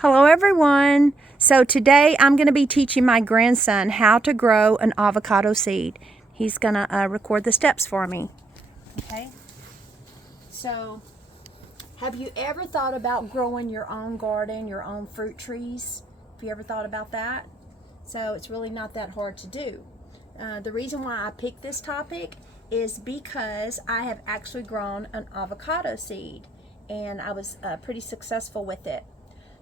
Hello everyone. So today I'm going to be teaching my grandson how to grow an avocado seed. He's going to record the steps for me. Okay. So have you ever thought about growing your own garden, your own fruit trees? Have you ever thought about that? So it's really not that hard to do. The reason why I picked this topic is because I have actually grown an avocado seed and I was pretty successful with it.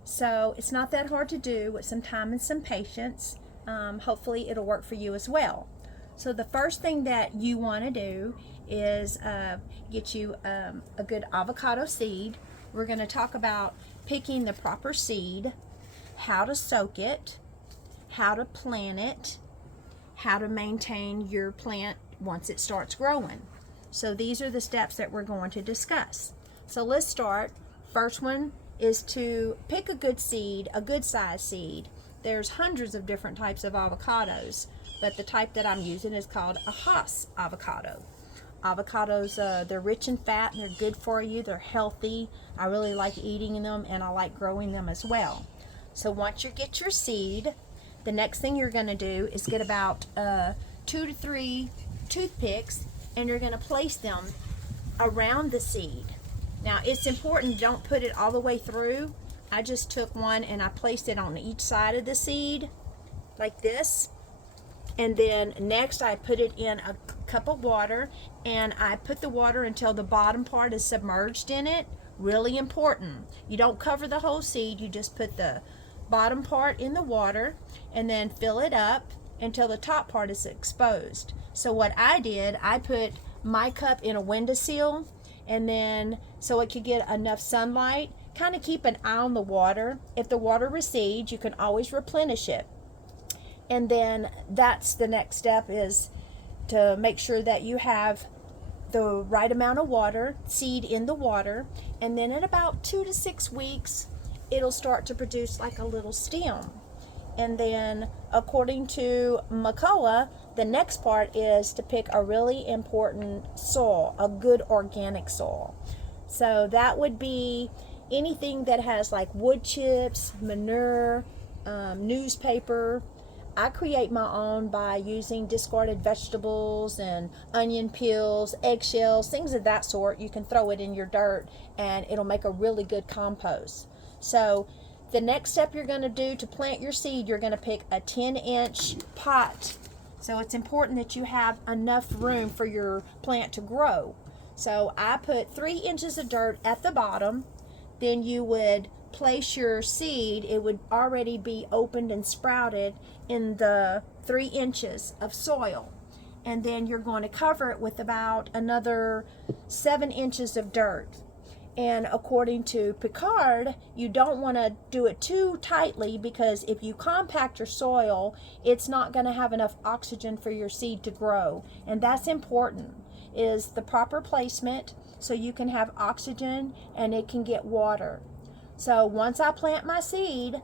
So it's not that hard to do with some time and some patience. Hopefully it'll work for you as well. So the first thing that you want to do is get you a good avocado seed. We're going to talk about picking the proper seed, how to soak it, how to plant it, how to maintain your plant once it starts growing. So these are the steps that we're going to discuss. So let's start. First one is to pick a good seed, a good size seed. There's hundreds of different types of avocados, but the type that I'm using is called a Hass avocado. Avocados, they're rich in fat, they're good for you, they're healthy. I really like eating them and I like growing them as well. So once you get your seed, the next thing you're going to do is get about 2 to 3 toothpicks and you're going to place them around the seed. Now it's important, don't put it all the way through. I just took one and I placed it on each side of the seed like this. And then next I put it in a cup of water and I put the water until the bottom part is submerged in it. Really important. You don't cover the whole seed, you just put the bottom part in the water and then fill it up until the top part is exposed. So what I did, I put my cup in a windowsill and then so it could get enough sunlight. Kind of keep an eye on the water. If the water recedes, you can always replenish it. And then that's the next step, is to make sure that you have the right amount of water, seed in the water, and then in about 2 to 6 weeks it'll start to produce like a little stem. And then according to McCullough, the next part is to pick a really important soil, a good organic soil. So that would be anything that has like wood chips, manure, newspaper. I create my own by using discarded vegetables and onion peels, eggshells, things of that sort. You can throw it in your dirt and it'll make a really good compost. So the next step you're going to do to plant your seed, you're going to pick a 10-inch pot. So it's important that you have enough room for your plant to grow. So I put 3 inches of dirt at the bottom. Then you would place your seed. It would already be opened and sprouted in the 3 inches of soil. And then you're going to cover it with about another 7 inches of dirt. And according to Picard, you don't want to do it too tightly because if you compact your soil, it's not going to have enough oxygen for your seed to grow. And that's important, is the proper placement so you can have oxygen and it can get water. So once I plant my seed,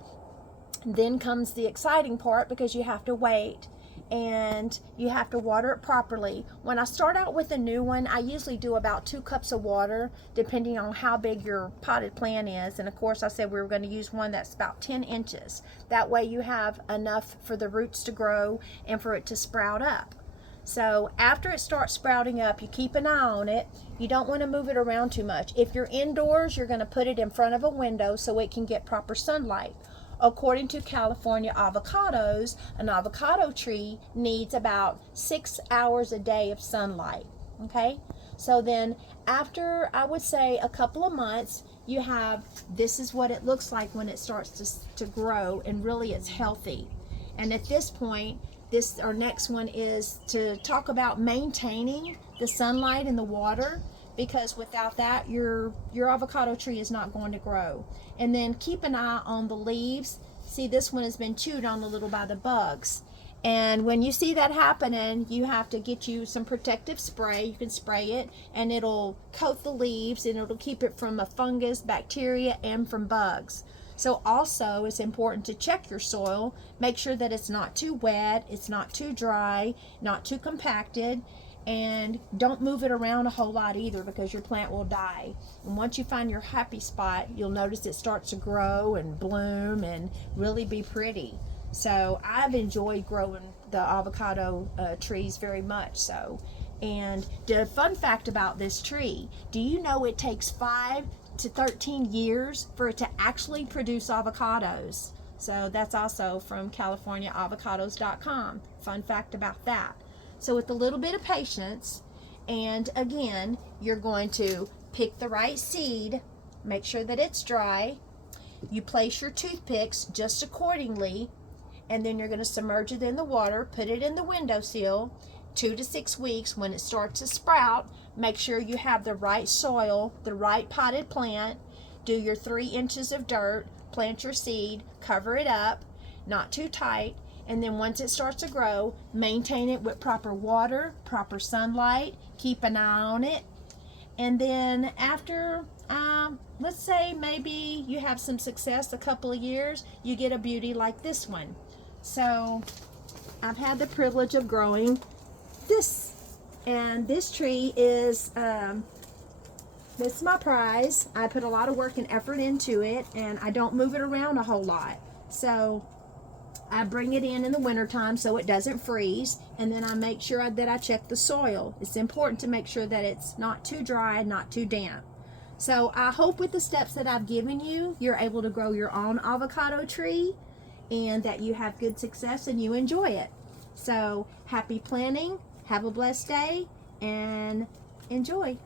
then comes the exciting part, because you have to wait and you have to water it properly. When I start out with a new one, I usually do about 2 cups of water depending on how big your potted plant is. And of course I said we were going to use one that's about 10 inches. That way you have enough for the roots to grow and for it to sprout up. So after it starts sprouting up, you keep an eye on it. You don't want to move it around too much. If you're indoors, you're going to put it in front of a window so it can get proper sunlight. According to California avocados, an avocado tree needs about 6 hours a day of sunlight. Okay, so then after, I would say, a couple of months, you have, this is what it looks like when it starts to grow and really it's healthy. And at this point, our next one is to talk about maintaining the sunlight and the water, because without that your avocado tree is not going to grow. And then keep an eye on the leaves. See, this one has been chewed on a little by the bugs. And when you see that happening, you have to get you some protective spray. You can spray it and it'll coat the leaves and it'll keep it from a fungus, bacteria, and from bugs. So also it's important to check your soil. Make sure that it's not too wet, it's not too dry, not too compacted. And don't move it around a whole lot either, because your plant will die. And once you find your happy spot, you'll notice it starts to grow and bloom and really be pretty. So I've enjoyed growing the avocado trees very much so. And the fun fact about this tree, do you know it takes 5 to 13 years for it to actually produce avocados? So that's also from CaliforniaAvocados.com. Fun fact about that. So with a little bit of patience, and again, you're going to pick the right seed, make sure that it's dry. You place your toothpicks just accordingly, and then you're going to submerge it in the water, put it in the windowsill, 2 to 6 weeks. When it starts to sprout, make sure you have the right soil, the right potted plant. Do your 3 inches of dirt, plant your seed, cover it up, not too tight, and then once it starts to grow, maintain it with proper water, proper sunlight, keep an eye on it. And then after, let's say maybe you have some success a couple of years, you get a beauty like this one. So I've had the privilege of growing this, and this tree is this is my prize. I put a lot of work and effort into it, and I don't move it around a whole lot. So I bring it in the wintertime so it doesn't freeze, and then I make sure that I check the soil. It's important to make sure that it's not too dry, not too damp. So I hope with the steps that I've given you, you're able to grow your own avocado tree, and that you have good success and you enjoy it. So happy planting, have a blessed day, and enjoy.